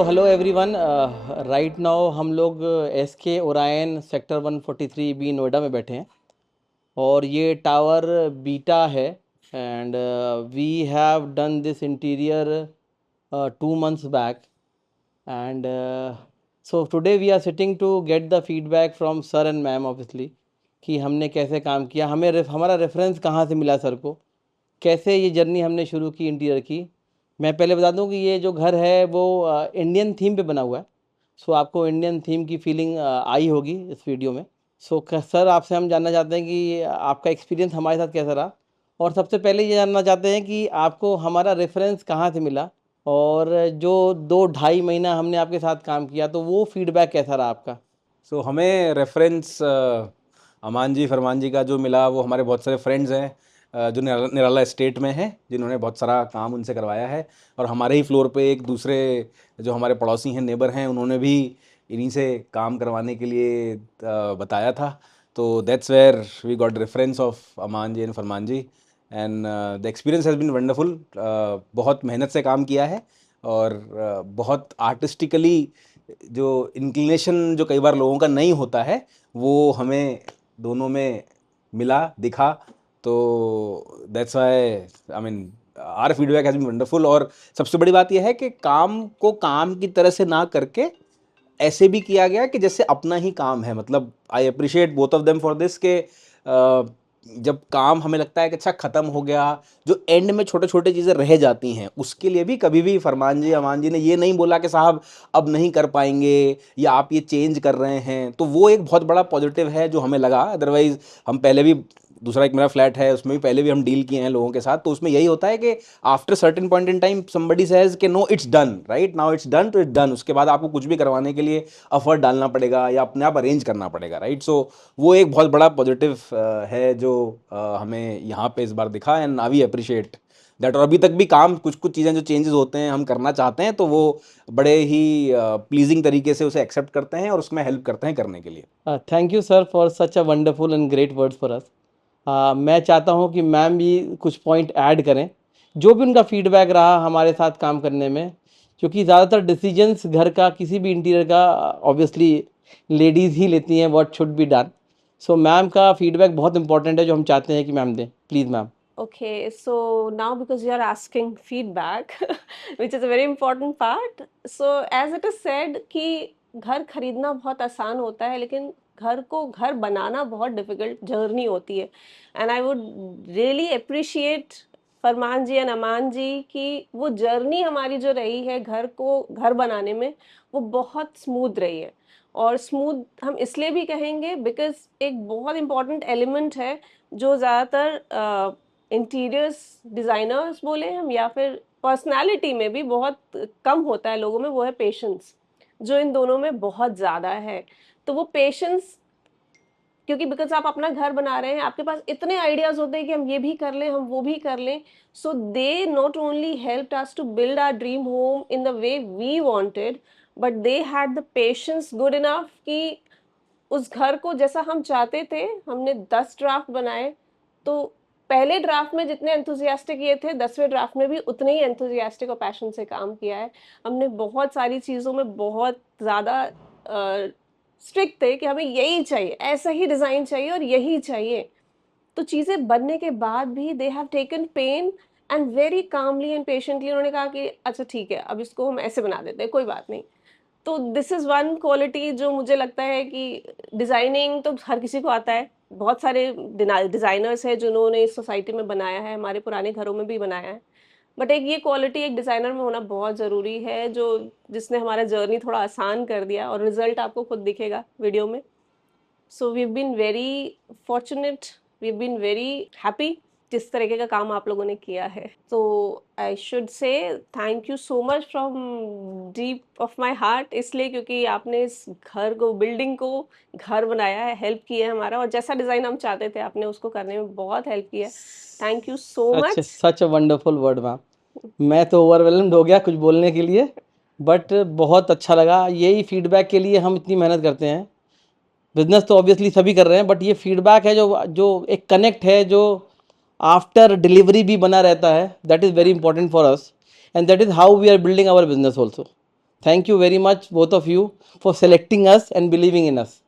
So hello everyone, right now हम लोग S के ओरायन सेक्टर 143 बी नोएडा में बैठे हैं और ये टावर बीटा है and we have done this interior 2 months back and so today we are sitting to get the feedback from sir and ma'am obviously कि हमने कैसे काम किया, हमारा रेफरेंस कहाँ से मिला सर को, कैसे ये जर्नी हमने शुरू की इंटीरियर की। मैं पहले बता दूं कि ये जो घर है वो इंडियन थीम पे बना हुआ है। सो आपको इंडियन थीम की फीलिंग आई होगी इस वीडियो में। सो सर आपसे हम जानना चाहते हैं कि आपका एक्सपीरियंस हमारे साथ कैसा रहा, और सबसे पहले ये जानना चाहते हैं कि आपको हमारा रेफरेंस कहाँ से मिला, और जो 2-2.5 महीना हमने आपके साथ काम किया तो वो फीडबैक कैसा रहा आपका। सो हमें रेफरेंस अमान जी फरमान जी का जो मिला वो हमारे बहुत सारे फ्रेंड्स हैं जो निराला एस्टेट में हैं, जिन्होंने बहुत सारा काम उनसे करवाया है। और हमारे ही फ्लोर पे एक दूसरे जो हमारे पड़ोसी हैं, नेबर हैं, उन्होंने भी इन्हीं से काम करवाने के लिए बताया था। तो that's where we got reference of Aman ji and Farman ji and the experience has been wonderful. बहुत मेहनत से काम किया है और बहुत आर्टिस्टिकली जो इंक्लिनेशन जो कई बार लोगों का नहीं होता है वो हमें दोनों में मिला दिखा। तो that's why I mean our feedback has been wonderful. और सबसे बड़ी बात यह है कि काम को काम की तरह से ना करके ऐसे भी किया गया कि जैसे अपना ही काम है। मतलब I appreciate both of them for this के जब काम हमें लगता है कि अच्छा ख़त्म हो गया, जो एंड में छोटे छोटे चीज़ें रह जाती हैं उसके लिए भी कभी भी फरमान जी अमान जी ने ये नहीं बोला कि साहब अब नहीं कर पाएंगे या आप ये चेंज कर रहे हैं। तो वो एक बहुत बड़ा पॉजिटिव है जो हमें लगा। अदरवाइज़ हम पहले भी, दूसरा एक मेरा फ्लैट है उसमें भी पहले भी हम डील किए हैं लोगों के साथ, तो उसमें यही होता है कि after certain point in time somebody says कि no it's done, right now it's done, तो इट्स डन। उसके बाद आपको कुछ भी करवाने के लिए एफर्ट डालना पड़ेगा या अपने आप अरेंज करना पड़ेगा, राइट। सो वो एक बहुत बड़ा पॉजिटिव है जो हमें यहाँ पे इस बार दिखा and I we appreciate that. और अभी तक भी काम कुछ कुछ चीज़ें जो चेंजेस होते हैं हम करना चाहते हैं तो वो बड़े ही प्लीजिंग तरीके से उसे एक्सेप्ट करते हैं और उसमें हेल्प करते हैं करने के लिए। Thank you sir for such a wonderful and great words for us. मैं चाहता हूँ कि मैम भी कुछ पॉइंट ऐड करें, जो भी उनका फीडबैक रहा हमारे साथ काम करने में, क्योंकि ज़्यादातर डिसीजंस घर का किसी भी इंटीरियर का ऑब्वियसली लेडीज़ ही लेती हैं, what should be done. So ma'am का फीडबैक बहुत इंपॉर्टेंट है जो हम चाहते हैं कि मैम दें। Please ma'am. Okay, so now because you are asking feedback, which is a very important part. So as it is said कि घर खरीदना बहुत आसान होता है, लेकिन घर को घर बनाना बहुत डिफिकल्ट जर्नी होती है। And I would really appreciate Farman ji and Aman ji की वो जर्नी हमारी जो रही है घर को घर बनाने में, वो बहुत स्मूथ रही है। और स्मूथ हम इसलिए भी कहेंगे बिकॉज एक बहुत इम्पॉर्टेंट एलिमेंट है जो ज़्यादातर इंटीरियर्स डिज़ाइनर्स बोले हम या फिर पर्सनालिटी में भी बहुत कम होता है लोगों में, वो है पेशेंस, जो इन दोनों में बहुत ज़्यादा है। तो वो पेशेंस, क्योंकि बिकॉज आप अपना घर बना रहे हैं, आपके पास इतने आइडियाज होते हैं कि हम ये भी कर लें, हम वो भी कर लें। So they not only helped us to build our dream home in the way we wanted, but they had the patience good enough कि उस घर को जैसा हम चाहते थे, हमने 10 ड्राफ्ट बनाए, तो पहले ड्राफ्ट में जितने एंथुजियास्टिक ये थे, 10वें ड्राफ्ट में भी उतने ही एंथुजियास्टिक और पैशन से काम किया है। हमने बहुत सारी चीज़ों में बहुत ज़्यादा स्ट्रिक्ट थे कि हमें यही चाहिए, ऐसा ही डिज़ाइन चाहिए और यही चाहिए। तो चीज़ें बनने के बाद भी they have taken pain and very calmly and patiently उन्होंने कहा कि अच्छा ठीक है, अब इसको हम ऐसे बना देते हैं, कोई बात नहीं। तो दिस इज़ वन क्वालिटी जो मुझे लगता है कि डिज़ाइनिंग तो हर किसी को आता है। बहुत सारे डिज़ाइनर्स हैं जिन्होंने इस सोसाइटी में बनाया है, हमारे पुराने घरों में भी बनाया है। बट एक ये क्वालिटी एक डिज़ाइनर में होना बहुत ज़रूरी है, जो जिसने हमारा जर्नी थोड़ा आसान कर दिया, और रिज़ल्ट आपको खुद दिखेगा वीडियो में। So we have been very fortunate, we have been very happy जिस तरीके का काम आप लोगों ने किया है। तो I should say thank you so much from deep of my heart, इसलिए क्योंकि आपने इस घर को, बिल्डिंग को घर बनाया है, हेल्प किया है हमारा, और जैसा डिज़ाइन हम चाहते थे आपने उसको करने में बहुत हेल्प किया है। थैंक यू सो अच्छा, much. Such a wonderful word ma'am. मैं तो ओवरवेलम्ड हो गया कुछ बोलने के लिए, बट बहुत अच्छा लगा। यही फीडबैक के लिए हम इतनी मेहनत करते हैं। बिजनेस तो ऑब्वियसली सभी कर रहे हैं, बट ये फीडबैक है जो जो एक कनेक्ट है, जो आफ्टर डिलीवरी भी बना रहता है। That is very important for us and that is how we are building our business also. Thank you very much, both of you, for selecting us and believing in us.